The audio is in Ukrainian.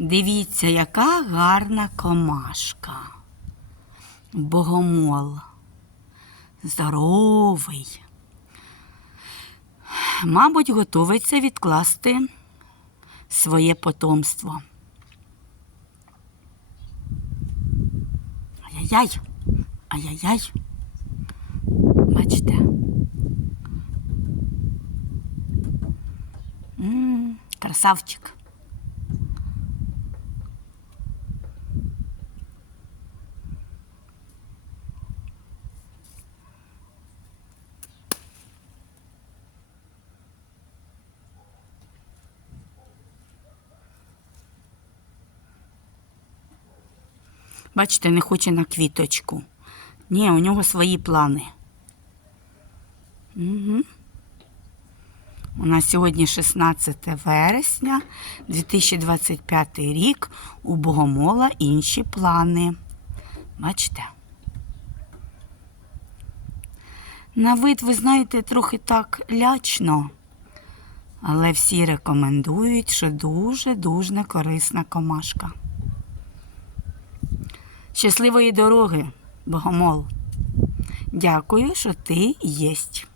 Дивіться, яка гарна комашка. Богомол. Здоровий. Мабуть, готовиться відкласти своє потомство. Ай-яй-яй. Ай-яй-яй. Бачите? М, красавчик. Бачите, не хоче на квіточку. Ні, у нього свої плани. Угу. У нас сьогодні 16 вересня 2025 рік. У Богомола інші плани. Бачите? На вид, ви знаєте, трохи так лячно. Але всі рекомендують, що дуже-дуже корисна комашка. Щасливої дороги, Богомол. Дякую, що ти єсть.